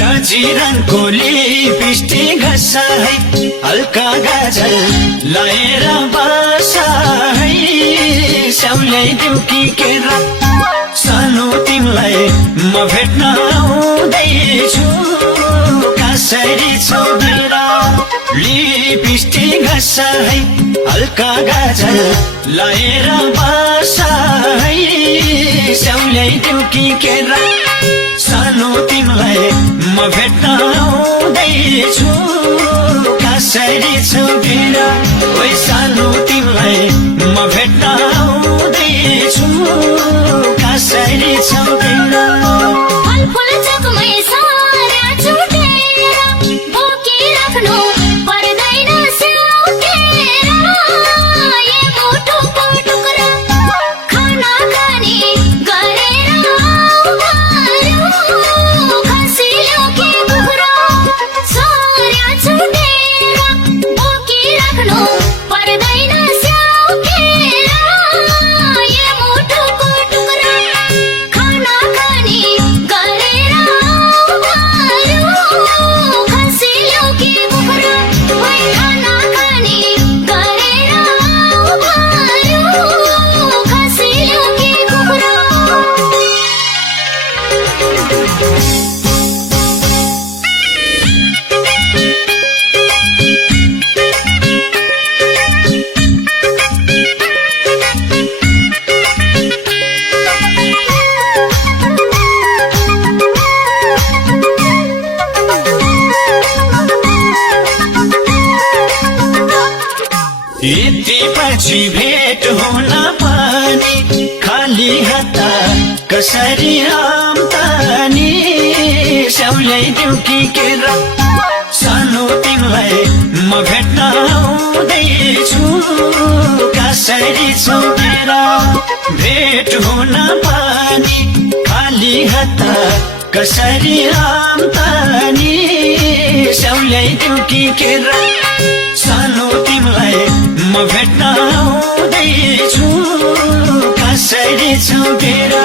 गजिरनको lipstick घसा है हल्का गजल लाएर बसा है स्याउल्याइदेऊ कि केरा सानो तिमीलाई म भेट्न आउँदैछु कसरी छौ बिरा लिपस्टिक घसा है हल्का गजल लाएर बसा है स्याउल्याइदेऊ कि केरा सानो तिमीलाई म भेट्न आउँदैछु कसरी छौ बिरा ओइ सानो तिमीलाई म भेट्न आउँदैछु कसरी छौ बिरा फलफुल चकमै सारा छुटेर बोकिराख्नु पर्दैन स्याउकेर ए मुटुको टुक्रा खाना खाने गरेर आउनु खसिल्यो कि कुखुरा सारा छुटेर बोकिराख्नु पर्दैन स्याउकेर ए मुटुको टुक्रा खाना खाने गरेर आउनु खसिल्यो कि कुखुरा ओइ खाना खाने गरेर आउनु खसिल्यो कि कुखुरा यति पछि भेट हुन पनि खाली हात कसरी आम्तानी स्याउल्याइदेऊ कि केरा सानो तिमीलाई म भेट्न आउँदैछु कसरी छौ बिरा भेट हुन पनि खाली हात कसरी आम्तानी स्याउल्याइदेऊ कि केरा सानो तिमीलाई म भेट्न आउँदैछु कसरी छौ बिरा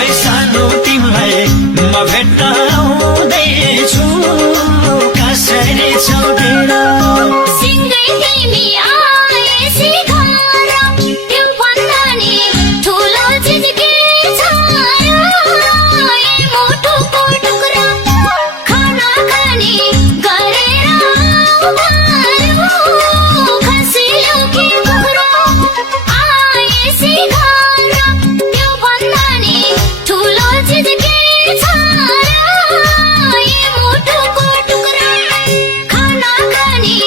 ओइ सानो तिमीलाई म भेट्न आउँदैछु कसरी छौ बिरा सिंगै तिमी आएसी घर त्यो भन्दा नि ठुलो चिज के छ र ए मुटुको टुक्रा खाना खाने गरेर आउनु खसिल्यो कि कुखुरा आएसी घर त्यो भन्दा नि ठुलो चिज के छ र ए मुटुको टुक्रा खाना खाने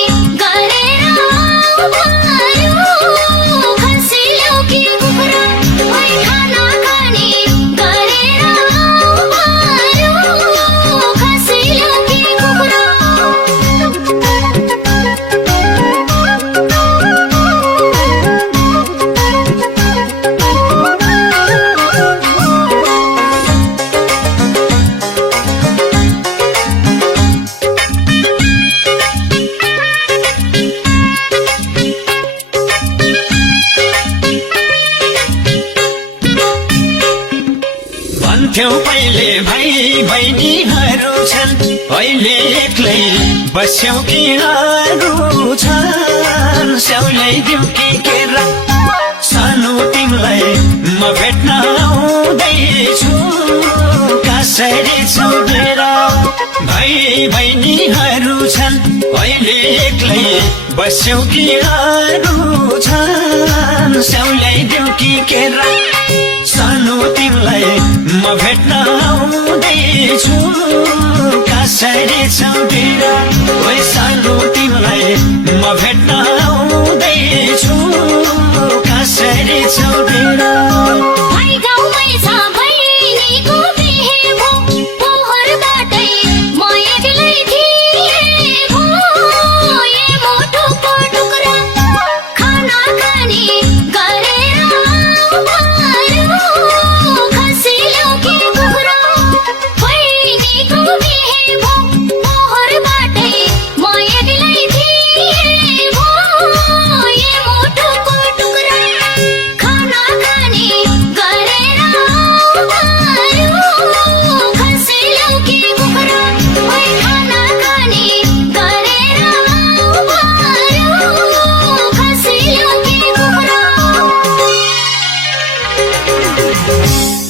गरेर आउनु खसिल्यो कि कुखुरा ओइ खाना खाने गरेर आउनु खसिल्यो कि कुखुरा भन्थ्यौ पहिले भाइ बहिनीहरू छन् अहिले एक्लै बस्यौ कि अरू छन् स्याउल्याइदेऊ कि केरा सानो तिमीलाई म भेट्न आउँदैछु कसरी छौ बिरा भाइ बहिनीहरू छन् अहिले एक्लै बस्यौ कि अरू छन् स्याउल्याइदेऊ कि केरा सानो तिमीलाई म भेट्न आउँदैछु कसरी छौ बिरा ओइ सानो तिमीलाई म भेट्न आउँदैछु कसरी छौ बिरा भाइ गाउँमै छ बहिनीको बिहे भो पोहोरबाटै म एक्लै थिएँ भो ए मुटुको टुक्रा खाना खाने गरेर आउनु खसिल्यो कि कुखुरा बहिनीको बिहे छन्